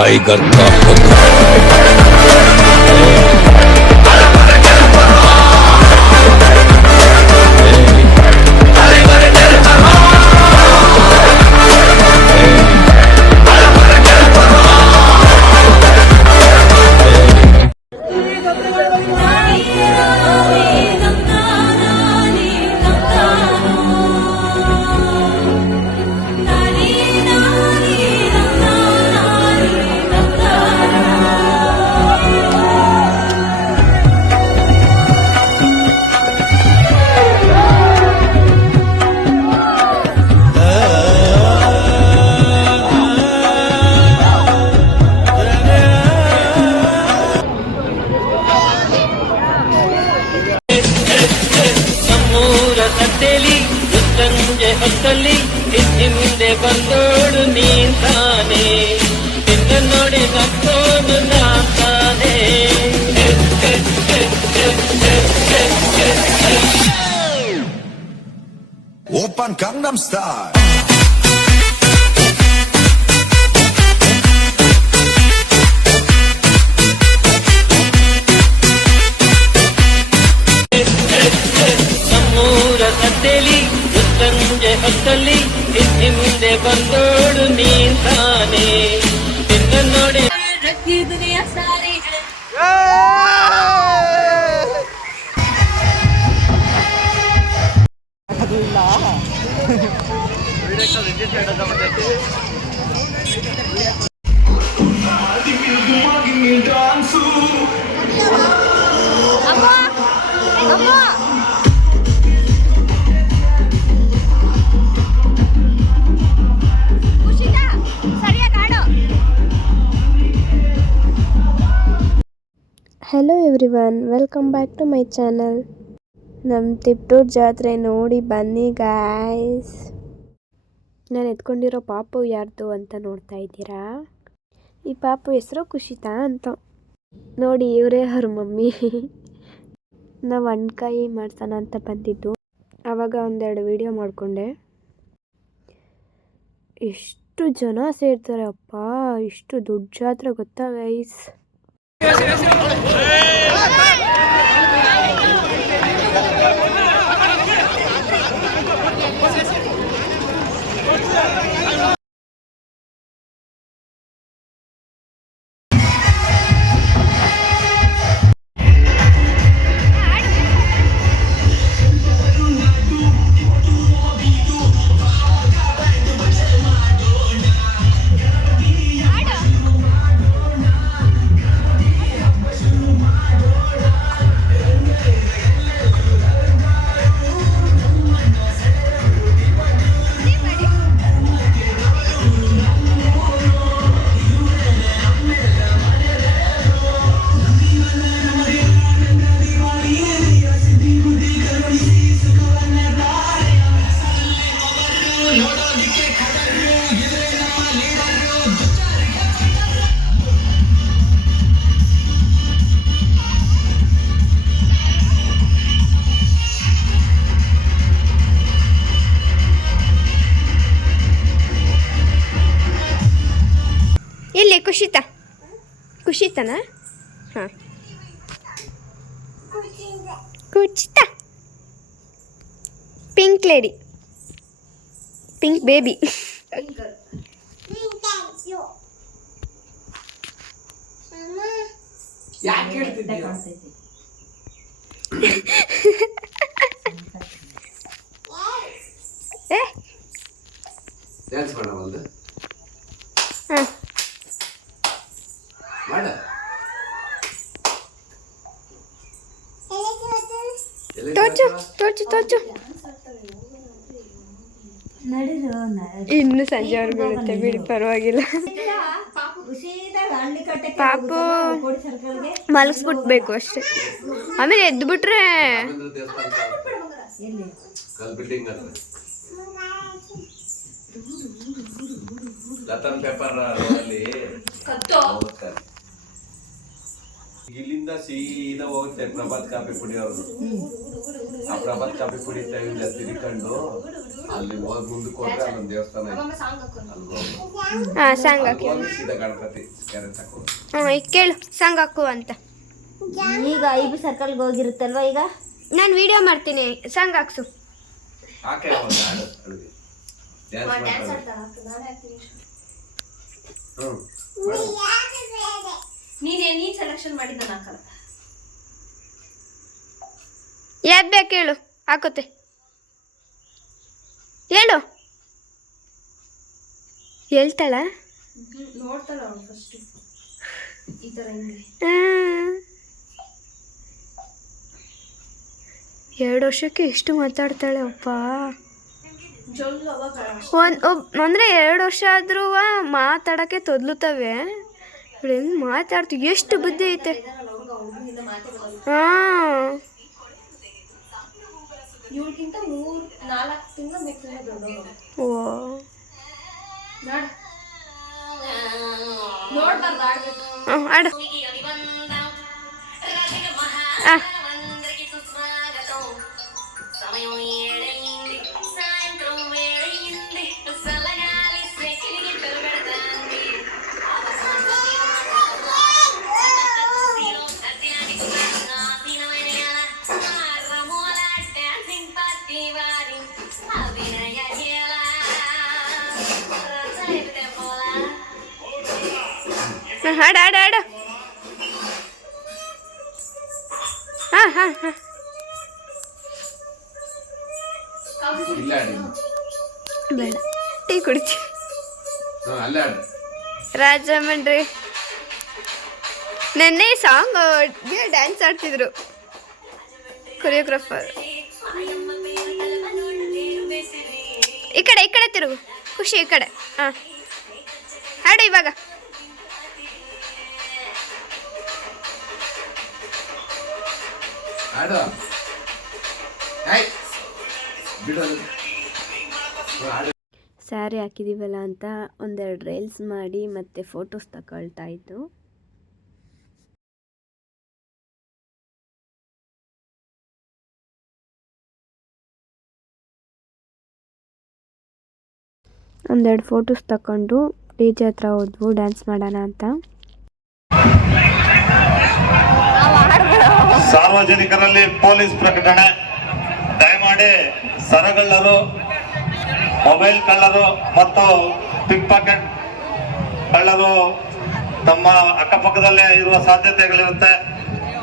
Tiger का हुक्म। ಹೊತ್ತಲ್ಲಿ ಹಿಂದೆ ಬಂದೋಡು ನೀಂತಾನೆ ನಿನ್ನ ನೋಡಿ ನಕ್ಕೋನು ನಾತಾನೆ Open Gangnam Style. ನಮ್ಮೂರ ಗದ್ದೆಲಿ ಸಂಜೆ ಹೊತ್ತಲ್ಲಿ ಹಿಂದೆ ಬಂದೋಡು ನೀಂತಾನೆ ನಿನ್ನ ನೋಡಿ hello everyone, welcome back to my channel. ನಮ್ಮ ತಿಪ್ಟೂರು ಜಾತ್ರೆ ನೋಡಿ ಬನ್ನಿ ಗಾಯ್ಸ್. ನಾನು ಎತ್ಕೊಂಡಿರೋ ಪಾಪು ಯಾರ್ದು ಅಂತ ನೋಡ್ತಾ ಇದ್ದೀರಾ? ಈ ಪಾಪು ಹೆಸರು ಖುಷಿತಾ ಅಂತ. ನೋಡಿ, ಇವರೇ ಅವ್ರ ಮಮ್ಮಿ. ನಾವು ಹಣ್ಕಾಯಿ ಮಾಡ್ಸೋಣ ಅಂತ ಬಂದಿದ್ದು. ಆವಾಗ ಒಂದೆರಡು ವಿಡಿಯೋ ಮಾಡಿಕೊಂಡೆ. ಎಷ್ಟು ಜನ ಸೇರ್ತಾರೆ ಅಪ್ಪ, ಇಷ್ಟು ದೊಡ್ಡ ಜಾತ್ರೆ ಗೊತ್ತಾ ಗೈಸ್. ಎಲ್ಲಿ ಖುಷಿತನಾ? ಹಾಂ, ಕುಚಿತಾ, ಪಿಂಕ್ ಲೇಡಿ, ಪಿಂಕ್ ಬೇಬಿ. ತೋಚು ಇನ್ನು ಸಂಜೆವರೆಗೂ ಇರುತ್ತೆ ಬಿಡಿ, ಪರವಾಗಿಲ್ಲ. ಪಾಪು ಮಲಗಿಸ್ಬಿಟ್ಬೇಕು ಅಷ್ಟೇ, ಆಮೇಲೆ ಎದ್ದು ಬಿಟ್ರೆ ಇಲ್ಲಿಂದ ಇಲ್ಲಿಂದ ಸೀದಾ ಹೋಗುತ್ತೆ ಪ್ರಭಾತ್ ಕಾಫಿ ಪುಡಿ ಅವ್ರದ್ದು. ಆ ಪ್ರಭಾತ್ ಕಾಫಿ ಪುಡಿ ತೆಗೆದು ತಿರ್ಕೊಂಡು ಅಲ್ಲಿ ಹೋದ್ ಮುಂದಕ್ಕೆ ಹೋದ್ರೆ ಅಲ್ಲೊಂದು ದೇವಸ್ಥಾನ ಇದೆ, ಸಾಂಗ್ ಹಾಕಿ ಸೀದಾ ಗಣಪತಿ ಕೆರೆ ತಕೋ. ಈಗ ಕೇಳು ಸಾಂಗ್ ಹಾಕು ಅಂತ. ಈಗ ಐಬಿ ಸರ್ಕಲ್ಗೆ ಹೋಗಿರುತ್ತಲ್ವಾ, ಈಗ ನಾನು ವಿಡಿಯೋ ಮಾಡ್ತೀನಿ, ಸಾಂಗ್ ಹಾಕ್ಸು. ಆಕೆ ಒಂದು ಹಾಡು ಅಡುಗೆ ಡ್ಯಾನ್ಸ್ ಮಾಡ್ತಾರೆ. ನೀನ್ ಸೆಲೆಕ್ಷನ್ ಮಾಡಿದ್ದ ನಾಕಲ್ಲ ಯಾವ್ದು ಬೇಕು ಹೇಳು, ಹಾಕೋತೆ ಹೇಳು. ಹೇಳ್ತಾಳ ನೋಡ್ತಾಳ ಅವಳು ಫಸ್ಟ್ ಈ ತರ ಹಿಂಗೆ. 2 ವರ್ಷಕ್ಕೆ ಎಷ್ಟು ಮಾತಾಡ್ತಾಳೆ ಅಪ್ಪ. ಜೊಲ್ಲು ಅವಾಗ ಅಂದರೆ 2 ವರ್ಷ ಆದ್ರೂ ಮಾತಾಡೋಕ್ಕೆ ತೊದ್ಲುತ್ತವೆ. ಹೆಂಗೆ ಮಾತಾಡ್ತೀವಿ, ಎಷ್ಟು ಬುದ್ಧಿ ಐತೆ. ಹಾಂ, ಇವಳಿಗಿಂತ 3-4 ತಿಂಗಳು ಬೇಕಾದ್ರೆ ದೊಡ್ಡವರು. ಓ ನೋಡ್ಬಾರ್ದು ಆಡ್ಬೇಕು. ಆಡು. ಹಾಡು ಹಾಡು ಹಾಡು. ಹಾಂ ಹಾಂ ಹಾಂ, ಇಲ್ಲ ಆಡಿ ಬೇಡ, ಟೀ ಕುಡಿತೀವಿ. ಅಲ್ಲ ಆಡು. ರಾಜಮಂಡ್ರಿ ನೆನ್ನೆ ಸಾಂಗ್ ಡ್ಯಾನ್ಸ್ ಆಡ್ತಿದ್ರು ಕೊರಿಯೋಗ್ರಾಫರ್. ಈ ಕಡೆ ತಿರುಗು, ಖುಷಿ ಈ ಕಡೆ. ಹಾಂ ಹಾಡು ಇವಾಗ. ಆಡು ಬಿಡು. ಸ್ಯಾರಿ ಹಾಕಿದ್ದೀವಲ್ಲ ಅಂತ ಒಂದೆರಡು ರೀಲ್ಸ್ ಮಾಡಿ ಮತ್ತು ಫೋಟೋಸ್ ತಗೊಳ್ತಾ ಇತ್ತು. ಒಂದೆರಡು ಫೋಟೋಸ್ ತಗೊಂಡು ಡಿಜೆ ಹತ್ರ ಹೋದ್ವು ಡ್ಯಾನ್ಸ್ ಮಾಡೋಣ ಅಂತ. ಸಾರ್ವಜನಿಕರಲ್ಲಿ ಪೊಲೀಸ್ ಪ್ರಕಟಣೆ. ದಯಮಾಡಿ ಸರಗಳ್ಳರು, ಮೊಬೈಲ್ ಕಳ್ಳರು ಮತ್ತು ಪಿಕ್ ಪಾಕೆಟ್ ಕಳ್ಳರು ತಮ್ಮ ಅಕ್ಕಪಕ್ಕದಲ್ಲೇ ಇರುವ ಸಾಧ್ಯತೆಗಳಿರುತ್ತೆ.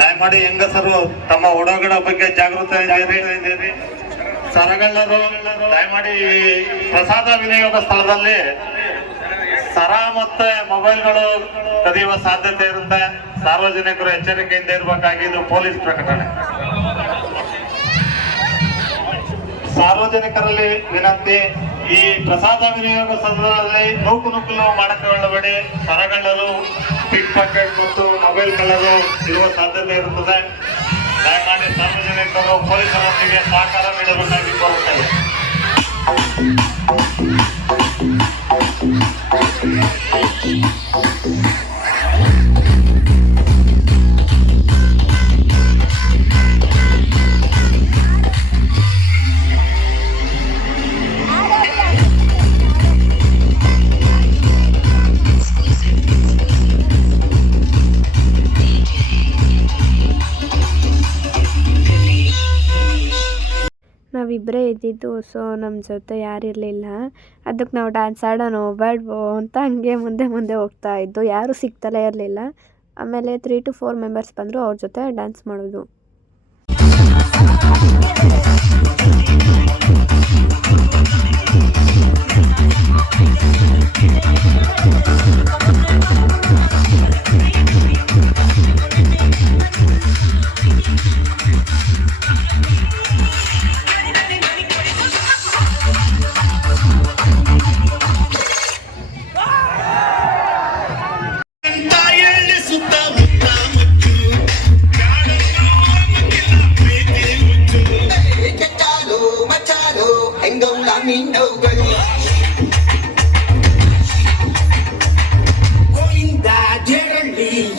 ದಯಮಾಡಿ ಹೆಂಗಸರು ತಮ್ಮ ಒಡಗಡ ಬಗ್ಗೆ ಜಾಗೃತಿ. ಸರಗಳ್ಳರು ದಯಮಾಡಿ ಪ್ರಸಾದ ವಿನಿಯೋಗ ಸ್ಥಳದಲ್ಲಿ ಸರ ಮತ್ತೆ ಮೊಬೈಲ್ಗಳು ಕದಿಯುವ ಸಾಧ್ಯತೆ ಇರುತ್ತೆ. ಸಾರ್ವಜನಿಕರು ಎಚ್ಚರಿಕೆಯಿಂದ ಇರಬೇಕಾಗಿ ಇದು ಪೊಲೀಸ್ ಪ್ರಕಟಣೆ. ಸಾರ್ವಜನಿಕರಲ್ಲಿ ವಿನಂತಿ, ಈ ಪ್ರಸಾದ ವಿನಿಯೋಗ ಸ್ಥಳದಲ್ಲಿ ನೂಕುನುಗ್ಗಲು ಮಾಡಿಕೊಳ್ಳಬೇಡಿ. ಸರಗಳ್ಳರು, ಪಿಕ್ ಪಾಕೆಟ್ ಮತ್ತು ಮೊಬೈಲ್ ಕಳ್ಳರು ಇರುವ ಸಾಧ್ಯತೆ ಇರುತ್ತದೆ. ದಯಮಾಡಿ ಸಾರ್ವಜನಿಕರು ಪೊಲೀಸರೊಂದಿಗೆ ಸಹಕಾರ ನೀಡಬೇಕಾಗಿ ಕೋರುತ್ತೇವೆ. ನಾವಿಬ್ಬರೇ ಇದ್ದಿದ್ದು, ಸೊ ನಮ್ಮ ಜೊತೆ ಯಾರಿರಲಿಲ್ಲ. ಅದಕ್ಕೆ ನಾವು ಡ್ಯಾನ್ಸ್ ಆಡೋಣ ಬೇಡವೋ ಅಂತ ಹಂಗೆ ಮುಂದೆ ಹೋಗ್ತಾ ಇದ್ದು. ಯಾರೂ ಸಿಗ್ತಲೇ ಇರಲಿಲ್ಲ. ಆಮೇಲೆ 3 to 4 ಮೆಂಬರ್ಸ್ ಬಂದರು, ಅವ್ರ ಜೊತೆ ಡ್ಯಾನ್ಸ್ ಮಾಡೋದು.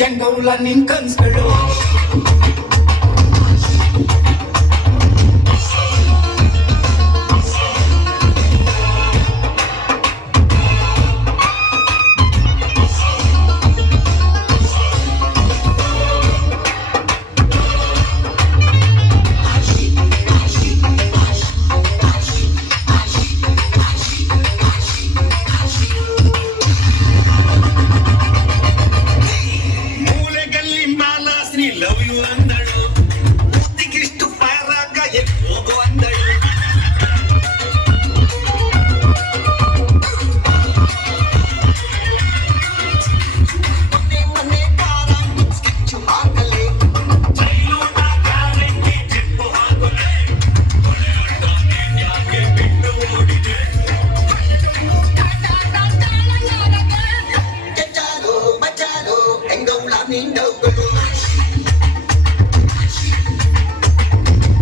ಹೆಂಗೌಲ ನಿನ್ ಕನ್ಸ್ಗಳು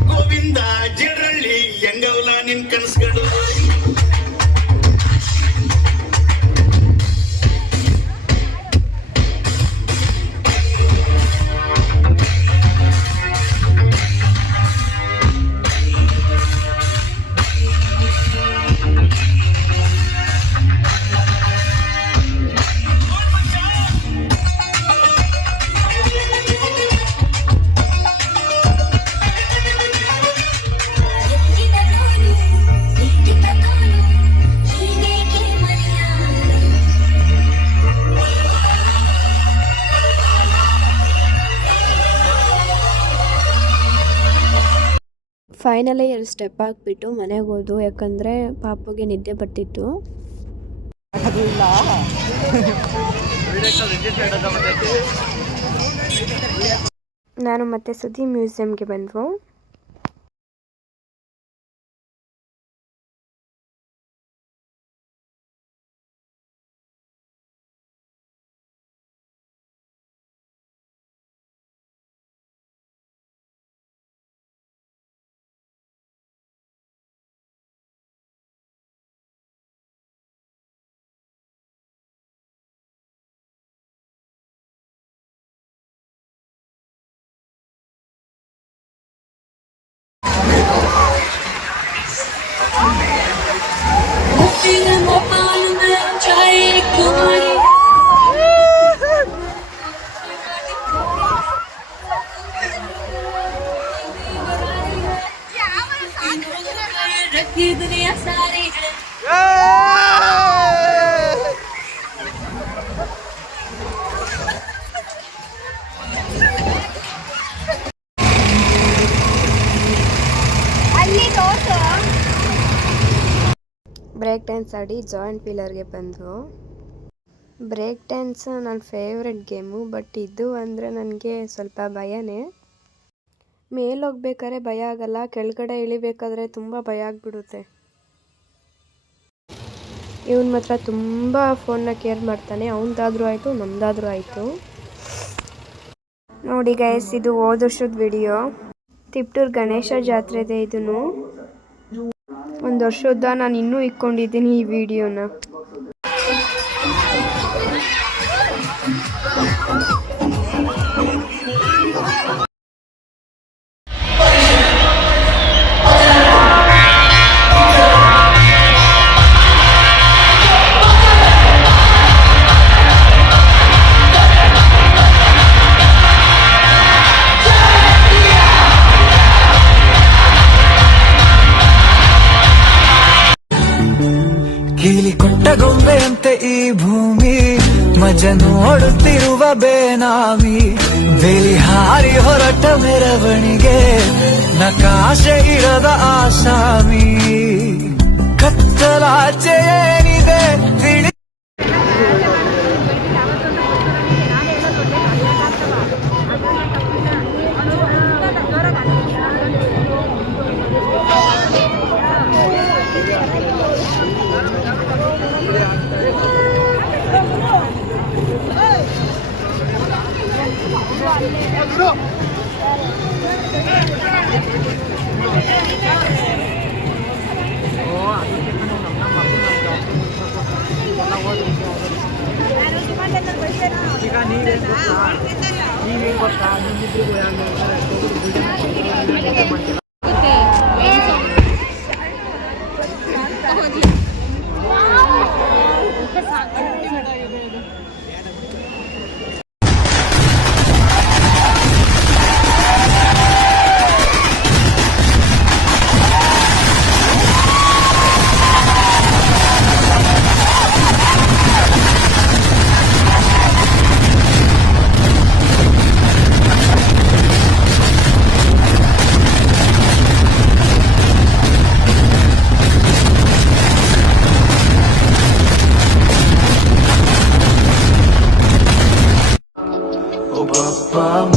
ಗೋವಿಂದ ಜಿರಳ್ಳಿ ಹೆಂಗೌಲ ನಿನ್ ಕನಸುಗಳು ಫೈನಲಿ 2 ಸ್ಟೆಪ್ ಹಾಕ್ಬಿಟ್ಟು ಮನೆಗೆ ಹೋದು, ಯಾಕಂದರೆ ಪಾಪುಗೆ ನಿದ್ದೆ ಬರ್ತಿತ್ತು. ನಾನು ಮತ್ತೆ ಸುದ್ದಿ ಮ್ಯೂಸಿಯಂಗೆ ಬಂದ್ವು. ಬ್ರೇಕ್ ಡ್ಯಾನ್ಸ್ ಆಡಿ ಜಾಯಿಂಟ್ ವೀಲರ್ಗೆ ಬಂದ್ವು. ಬ್ರೇಕ್ ಡ್ಯಾನ್ಸ್ ನನ್ನ ಫೇವ್ರೆಟ್ ಗೇಮು, ಬಟ್ ಇದು ಅಂದರೆ ನನಗೆ ಸ್ವಲ್ಪ ಭಯನೇ. ಮೇಲೆ ಹೋಗ್ಬೇಕಾದ್ರೆ ಭಯ ಆಗಲ್ಲ, ಕೆಳಗಡೆ ಇಳಿಬೇಕಾದ್ರೆ ತುಂಬ ಭಯ ಆಗಿಬಿಡುತ್ತೆ. ಇವನು ಮಾತ್ರ ತುಂಬ ಫೋನ್ನ ಕೇರ್ ಮಾಡ್ತಾನೆ. ಅವನದಾದ್ರೂ ಆಯಿತು, ನಮ್ಮದಾದ್ರೂ ಆಯಿತು. ನೋಡಿ ಗೈಸ್, ಇದು ಹೋದ ವರ್ಷದ ವಿಡಿಯೋ. ತಿಪ್ಟೂರು ಗಣೇಶ ಜಾತ್ರೆದೆ. ಇದನ್ನು 1 ವರ್ಷದ ನಾನು ಇನ್ನೂ ಇಟ್ಕೊಂಡಿದ್ದೀನಿ ಈ ವಿಡಿಯೋನ. ಕೀಲಿ ಕೊಟ್ಟ ಗೊಂಬೆಯಂತೆ ಈ ಭೂಮಿ, ಮಜ ನೋಡುತ್ತಿರುವ ಬೇನಾಮಿ, ಬೇಲಿ ಹಾರಿ ಹೊರಟ ಮೆರವಣಿಗೆ, ನಕಾಶೆ ಇರದ ಆಸಾಮಿ, ಕತ್ತಲಾಚೆ ಏನಿದೆ ತಿಳಿ. ನಾನು ಈಗ ನೀವೇನು ಗೊತ್ತಾ ನಿಮ್ಮಿಬ್ರಿಗೂ Papa